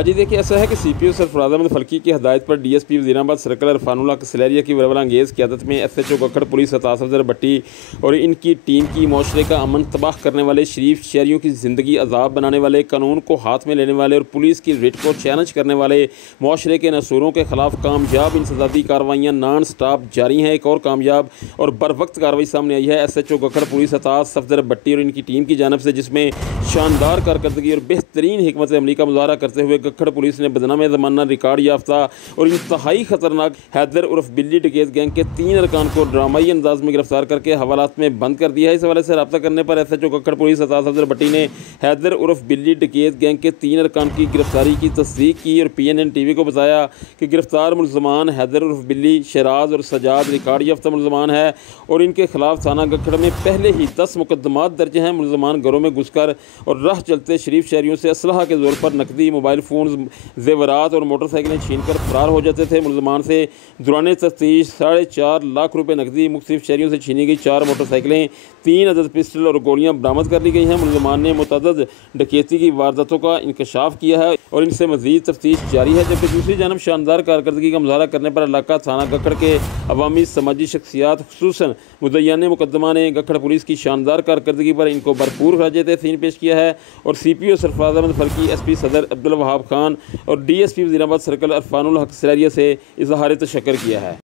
हाँ जी, देखिए ऐसा है कि सीपीओ सरफराज अहमद फल्की की हदायत पर डीएसपी वज़ीराबाद सर्कल अरफानुल्लाह कसलेरिया की वरवलांगेज़ क़यादत में एसएचओ गखड़ पुलिस अताश अफजल भट्टी और इनकी टीम की माशरे का अमन तबाह करने वाले, शरीफ शहरियों की ज़िंदगी अजाब बनाने वाले, कानून को हाथ में लेने वाले और पुलिस की रिट को चैलेंज करने वाले माशरे के नसूरों के खिलाफ कामयाब इंसदादी कार्रवाइयाँ नॉन स्टॉप जारी हैं। एक और कामयाब और बर वक्त कार्रवाई सामने आई है एसएचओ गखड़ पुलिस अताश अफजल भट्टी और इनकी टीम की जानब से, जिसमें शानदार कारकर्दगी और बेहतरीन हिकमत अमली का मुजाहरा करते हुए गखड़ पुलिस ने बदनाम ज़माना रिकॉर्ड याफ्ता और इंतहाई खतरनाक हैदर उर्फ बिल्ली डकैत गैंग के 3 अरकान को ड्रामाई अंदाज में गिरफ्तार करके हवालात में बंद कर दिया है। इस हवाले से रब्ता करने पर एसएचओ गखड़ पुलिस अताश अफजल भट्टी ने हैदर उर्फ बिल्ली डकैत गैंग के 3 अरकान की गिरफ्तारी की तस्दीक की और पीएनएन टीवी को बताया कि गिरफ्तार मुलजमान हैदर उर्फ बिल्ली, शराज और सजाद रिकॉर्ड याफ्ता मुलजमान है और इनके खिलाफ थाना गखड़ में पहले ही 10 मुकदमात दर्ज हैं। मुलजमान घरों में घुसकर और राह चलते शरीफ शहरियों से असलहा के जोर पर नकदी, मोबाइल फ़ोन, जेवरात और मोटरसाइकिलें छीनकर फरार हो जाते थे। मुलजमान से दौरान तफ्तीश 4.5 लाख रुपए नकदी, मुख्तलिफ शहरियों से छीनी गई 4 मोटरसाइकिलें, 3 अदद पिस्टल और गोलियां बरामद कर ली गई हैं। मुलजमान ने मुतअद्दिद डकैती की वारदातों का इंकशाफ किया है और इनसे मज़ीद तफ्तीश जारी है। जबकि दूसरी जानब शानदार कारकर्दगी का मुजाहरा करने पर इलाका थाना गखड़ के अवामी समाजी शख्सियात खुसूसन मुद्दईयान मुकदमा ने गखड़ पुलिस की शानदार कारकर्दगी पर इनको भरपूर खराज तहसीन पेश किया है और सीपीओ सरफराज अहमद फल्की, एसपी सदर अब्दुल वहाब खान और डीएसपी वज़ीराबाद सर्कल अरफानुल्लाह कसलेरिया से इज़हार तशक्कुर किया है।